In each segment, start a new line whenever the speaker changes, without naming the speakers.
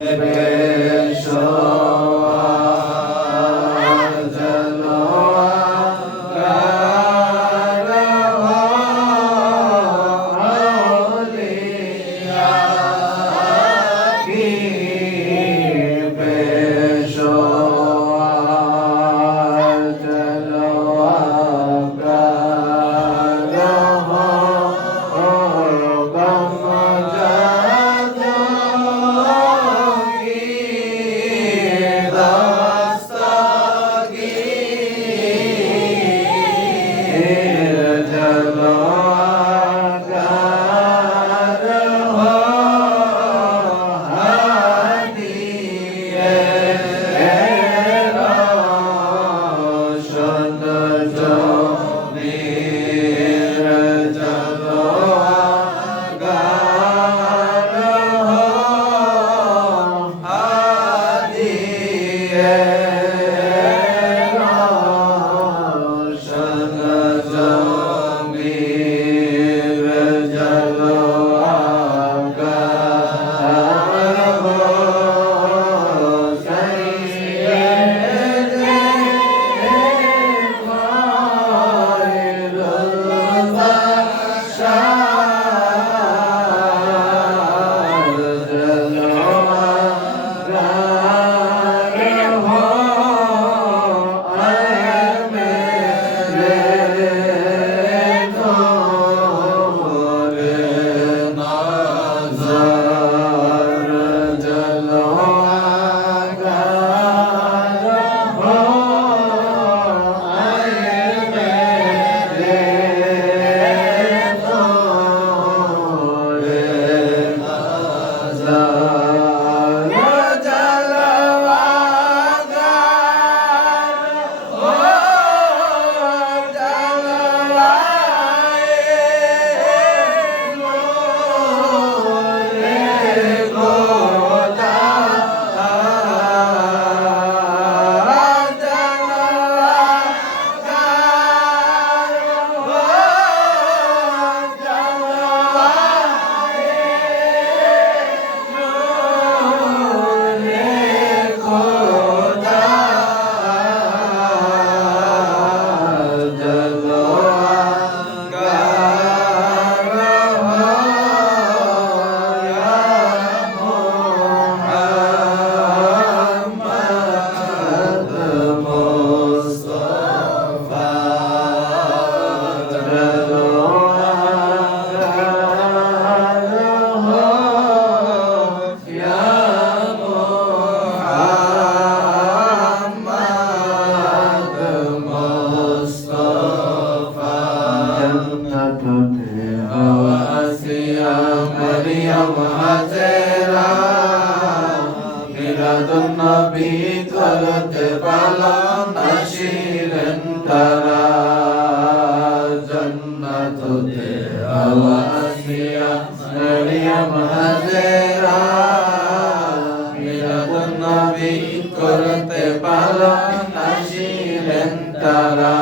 Amen. Dumb. নবী করতে পালন আসিলেন তারা জন্নততে আওয়াসিয়া মরিয়ম হাজেরা মিলাদুন নবী করতে পালন আসিলেন তারা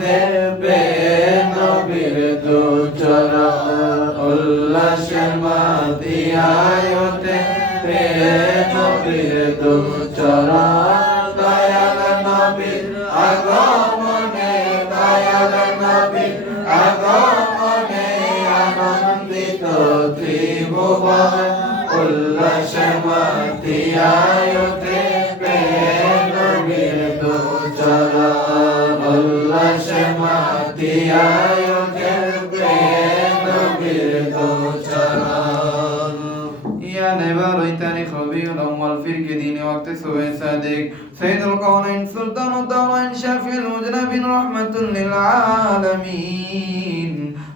দেবে নবীর দুচরণ উল্লাসে মাতিয়ায় দেবে নবীর দুচরণ দয়াল নবীর আগমনে দয়াল নবীর আগমনে আনন্দিত ত্রিভুবন উল্লাসে মাতিয়ায় দেবে নবীর দুচরণ উল্লাসে
صادق سيد القولين سلطان الدارين شافي المجنب رحمة للعالمين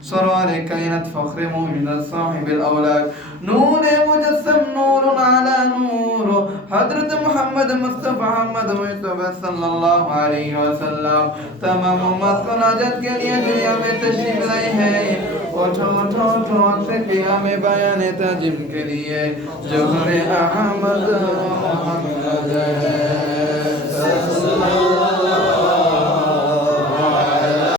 صار كلمة فخر مؤمن صاحب الأولاد. نور مجسم نور على نور. हज़रत मोहम्मद मुस्तफ़ा अहमद सल्लल्लाहु अलैहि वसल्लम तमाम उम्मत को नाजत के लिए दुनिया में तशरीफ़ लाई है। उठो उठो उठो से कियाम बयान ताजिम के लिए। जोहर अहमद मोहम्मद सल्लल्लाहु